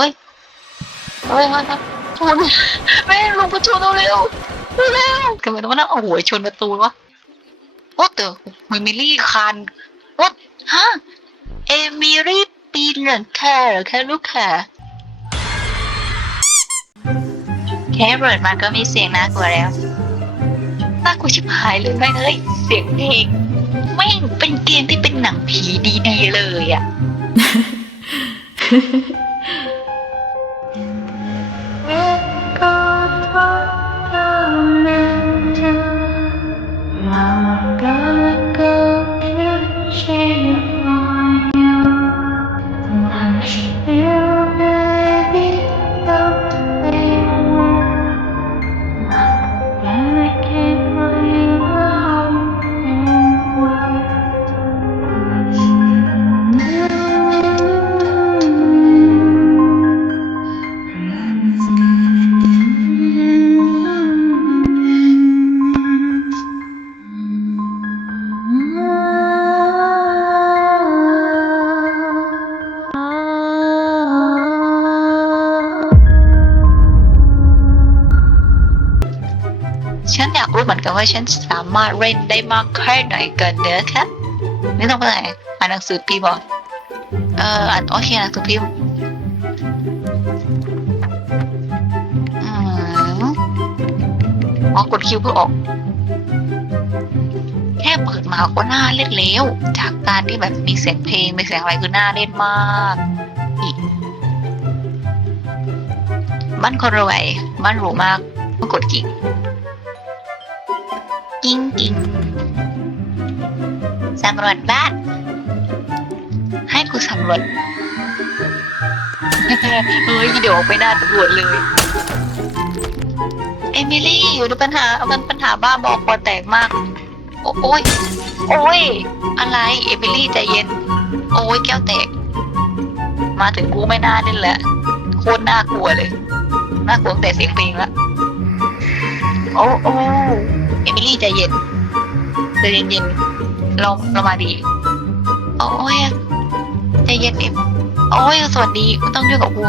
ฮ้ยเฮ้ย เฮ้ยเฮ้ยชนแม่งลงมาชนเราเร็วเร็วทำไมต้องมานั่งเอาหัวชนประตูวะโอ้เต๋อมิมิลี่คานโอ้ฮะ เอมิลี่ปีนหรอแค่หรอแค่ลูกแค่แค่เปิดมาก็มีเสียงน่ากลัวแล้วน่ากลัวชิบหายเลยแม่เอ้ยเสียงเพลงแม่งเป็นเกมที่เป็นหนังผีดีๆเลยอะ กรู้เหมือนกันว่าฉันสามารถเล่นได้มากแค่ไหนกันเด้อคะไม่ต้องไปไหนอ่านหนังสือพิมพ์บอกเอออ่านโอเคหนังสือพิมพ์อ๋อกดคิวเพื่อออก แค่เปิดมาก็น่าเล่นแล้ว จากการที่แบบมีเสียงเพลงมีเสียงอะไรคือน่าเล่นมากอีกบ้านคนรวยบ้านหรูมากก็กดกิ่ง กิ้งกิ้งสำรวจบ้าน ให้กูสำรวจเฮ้ยเดี๋ยวออกไปหน้าตำรวจเลย เอมิลี่อยู่ในปัญหามันปัญหาบ้าบอคอแตกมากโอโอ้ยโอ้ย อะไร เอมิลี่ใจเย็น โอ้ยแก้วแตก มาถึงกูไม่น่าเล่นแหละโคตรน่ากลัวเลย น่ากลัวตั้งแต่เสียงเพลงละโอ้โอ้ เอมิลี่ใจเย็นใจเย็นเย็นๆเราเรามาดีโอ้ยใจเย็นเอ็มโอ้ยสวัสดีไม่ต้องยุ่งกับกู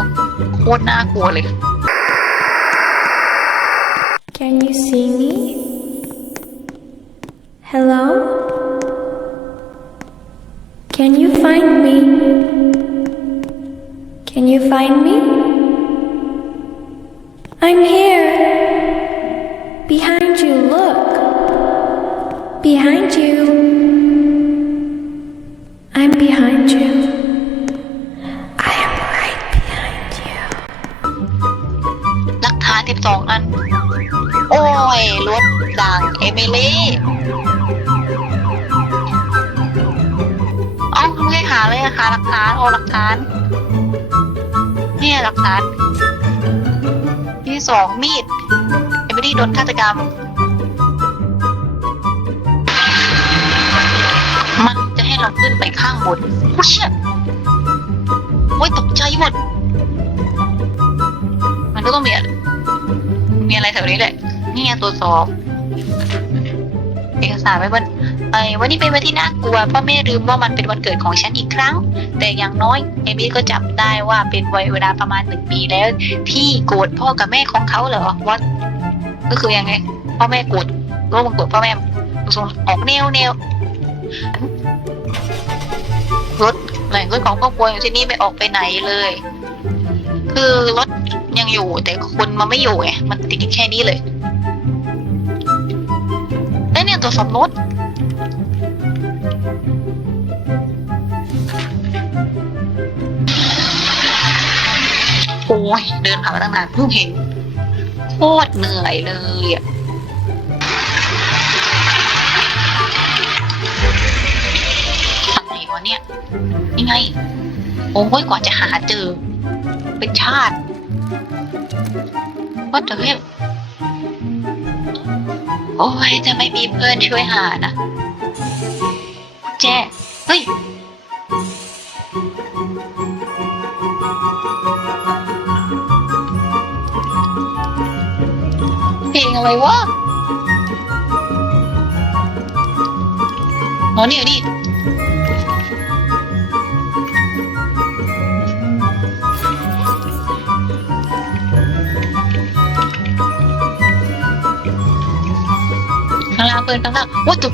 โคตรน่ากลัวเลย Can you see me? Hello? Can you find me? Can you find me? I'm here. าสิบสองอัน โอ้ย รถดังเอมิลี่เอ้าไม่ให้หาเลยอะหาหลักฐานโอ้หลักฐาน เนี่ยหลักฐาน ที่สองมีด เอมิลี่โดนฆาตกรรม มันจะให้เราขึ้นไปข้างบนโอ้เชี่ยโอ้ยตกใจหมด มันก็ต้องมีอะ มีอะไรแถวนี้แหละนี่ไงตรวจสอบ เอกสารไว้วันไอ้วันนี้เป็นวันที่น่ากลัวพราะแม่ลืมว่ามันเป็นวันเกิดของฉันอีกครั้ง แต่อย่างน้อยเอมี่ก็จำได้ว่าเป็นวัยเวลาประมาณหนึ่งปีแล้ว ที่โกรธพ่อกับแม่ของเขาเหรอว่าก็คือยังไง พ่อแม่โกรธร่วมนโกรธพ่อแม่ส่งออกแนวแนวรถไหนรถของครอบครัวอยู่ที่นี่ไม่ออกไปไหนเลย คือรถ ยังอยู่ แต่คนมันไม่อยู่ไงมันติดแค่นี้เลยแล้วเนี่ยตัวสอบรถโอ้ยเดินผ่านมาตั้งนานเพิ่งเห็นโคตรเหนื่อยเลยอะทางไหนวะเนี่ยยังไง โอ้ยกว่าจะหาเจอ เป็นชาติ ว่าจะเรียกโอ้ยจะไม่มีเพื่อนช่วยหานะ แจ้เฮ้ยเพลงอะไรวะอ๋อนี่ นี่พื่อนข้างล่างว่าจุ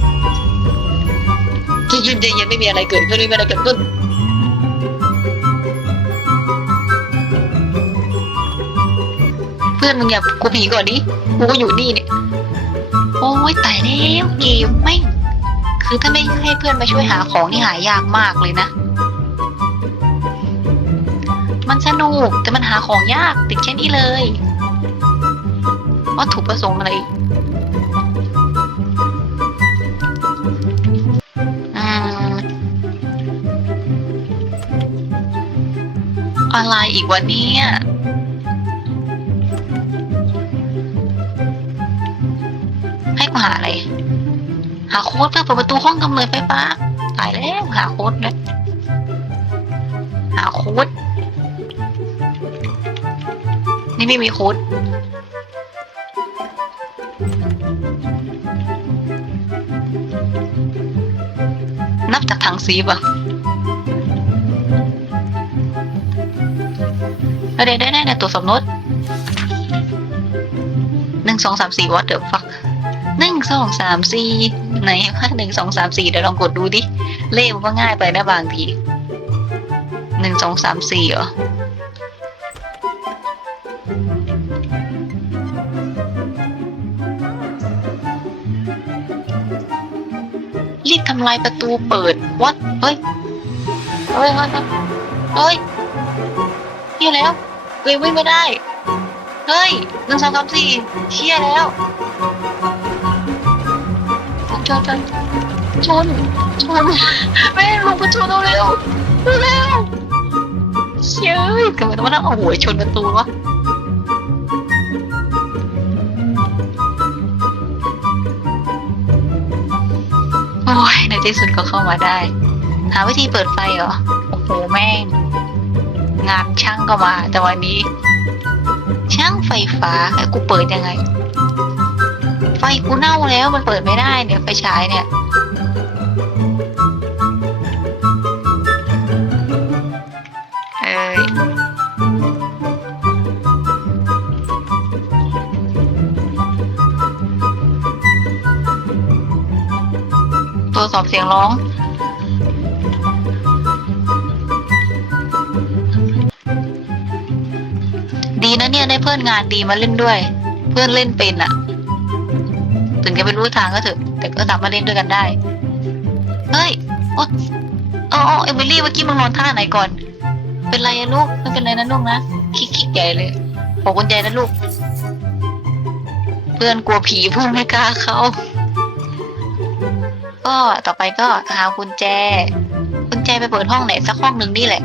ใจเย็นใจเย็นไม่มีอะไรเกิดขึ้นไม่มีอะไรเกิดขึ้นเพื่อนมึงอย่ากูผีก่อนดิกูก็อยู่นี่เนี่ยโอ้ยตายแล้วเกมไม่คือถ้าไม่ให้เพื่อนมาช่วยหาของนี่หายากมากเลยนะ มันสนุกแต่มันหาของยากติดแค่นี้เลยวัตถุประสงค์อะไร อะไรอีกวันนี้ให้กูหาอะไร หาโค้ดเพื่อเปิดประตูห้องกำเนิดไฟฟ้าตายแล้วหาโค้ดเลยหาโค้ดนี่ไม่มีโค้ดนับจากถังสีป่ะ เดี๋ยวได้ได้ได้ตัวสมนดหนึ่งสองสามสี่วัดเดอฟักหนึ่งสองสามสี่ไหนว่าหนึ่งสองสามสี่เดี๋ยวลองกดดูดิเลขมันก็ง่ายไปนะบางทีหนึ่งสองสามสี่เหรอรีบทำลายประตูเปิดวัดเฮ้ยเฮ้ยเฮ้ยเฮ้ยเฮียแล้ว เฮ้ยวิ่งไม่ได้ เฮ้ยหนึ่งสองสามสี่เชี่ยแล้วชนชนชนชนแม่ลงมาชนเอาเร็วเร็วเชี่ยเอ้ยทำไมต้องมานั่งเอาหัวชนประตูวะโอ้ยในที่สุดก็เข้ามาได้ หาวิธีเปิดไฟเหรอ โอ้โหแม่ง งานช่างก็มา แต่วันนี้ ช่างไฟฟ้าไอ้กูเปิดยังไง ไฟกูเน่าแล้วมันเปิดไม่ได้เนี่ยไฟฉายเนี่ยเอ้ยตัวสอบเสียงร้อง เนี่ยได้เพื่อนงานดีมาเล่นด้วย เพื่อนเล่นเป็นอะถึงจะไม่รู้ทางก็เถอะแต่ก็สามารถเล่นด้วยกันได้ เฮ้ยโอ๊ยอ๋อเอมิลี่เมื่อกี้มึงนอนท่าไหนก่อน เป็นไรอะลูกไม่เป็นไรนะลูกนะคิกคิกใหญ่เลยขอบคุณใจนะลูก เพื่อนกลัวผีเพื่อนไม่กล้าเข้าก็ต่อไปก็หากุญแจกุญแจไปเปิดห้องไหนสักห้องหนึ่งนี่แหละ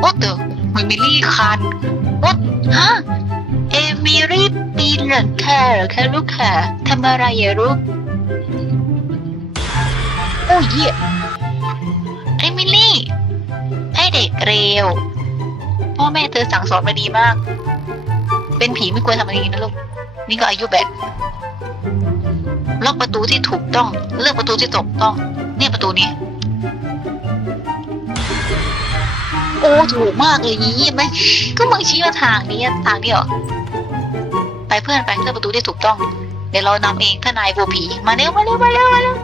โอ้ เอมิลี่คันโอ๊ฮะ เอมิลี่ปีนหลังคาเหรอคะลูกค่ะทำอะไรอะลูกโอ้ยเยเอมิลี่ ให้เด็กเร็ว พ่อแม่เธอสั่งสอนมาดีมาก เป็นผีไม่ควรทำอะไรอย่างนี้นะลูก นี่ก็อายุแบบล็อกประตูที่ถูกต้อง เลือกประตูที่ถูกต้อง เนี่ยประตูนี้ อ้ถูกมากเลยยี่ไหมก็มึงชี้มาทางนี้ทางนี้เหรอไปเพื่อนไปเลือประตูที่ถูกต้อง เดี๋ยวเรานำเองถ้านายกลัวผีมาเร็วมาเร็วมาเร็วมาเร็ว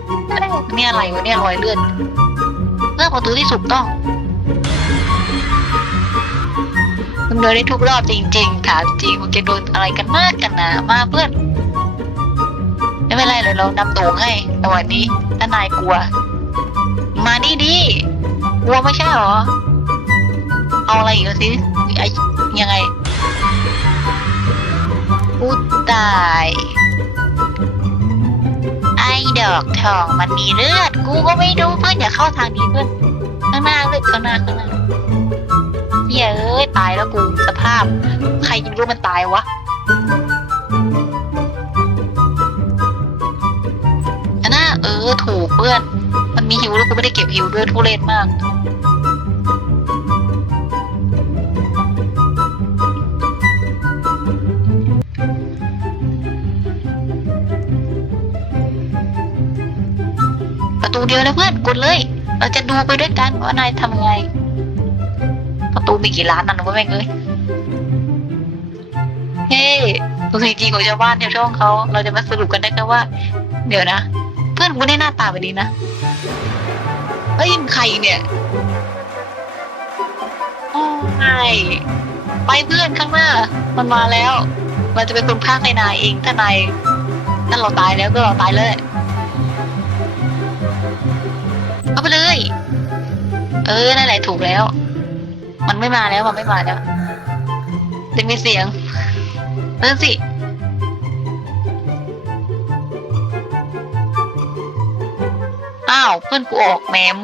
เนี่ยอะไรวะเนี่ยรอยเลือดเลือกประตูที่ถูกต้องมึงเดินได้ทุกรอบจริง ๆ ถามจริงมึงจะโดนอะไรกันมากกันนะมาเพื่อนไม่เป็นไรเลยเรานำโด่งให้แต่วันนี้ถ้านายกลัว มานี่ดิกลัวไม่ใช่เหรอ เอาอะไรอีกสิไอยังไงพูดตาย ไอ้ดอกทองมันมีเลือด กูก็ไม่ดูเพื่อนอย่าเข้าทางนี้เพื่อนข้างหน้าเลือดข้างหน้าข้างหน้าเยเอ้ยตายแล้วกูสภาพ ใครยิงรู้มันตายวะอันน่าเออถูกเพื่อน มันมีหิวแล้วกูไม่ได้เก็บหิวด้วยทุเรศมาก ตูเดียวเลยเพื่อนกดเลย เราจะดูไปด้วยกันว่านายทำไง ประตูมีกี่ล้านนั่นวะแม่เอ้ยเฮ้ดูจริงๆของชาวบ้านในช่องเขาเราจะมาสรุปกันได้แค่ว่า เดี๋ยวนะ เพื่อนกูได้หน้าตาแบบนี้นะเฮ้ยใครเนี่ยโอ้ยไปเพื่อนข้างหน้า มันมาแล้วมันจะเป็นคนพาในนายเองถ้านายถ้าเราตายแล้วก็เราตายเลย เอาไปเลย เออนั่นแหละถูกแล้ว มันไม่มาแล้วมันไม่มาแล้วจะมีเสียงเออสิอ้าวเพื่อนกูออกแมม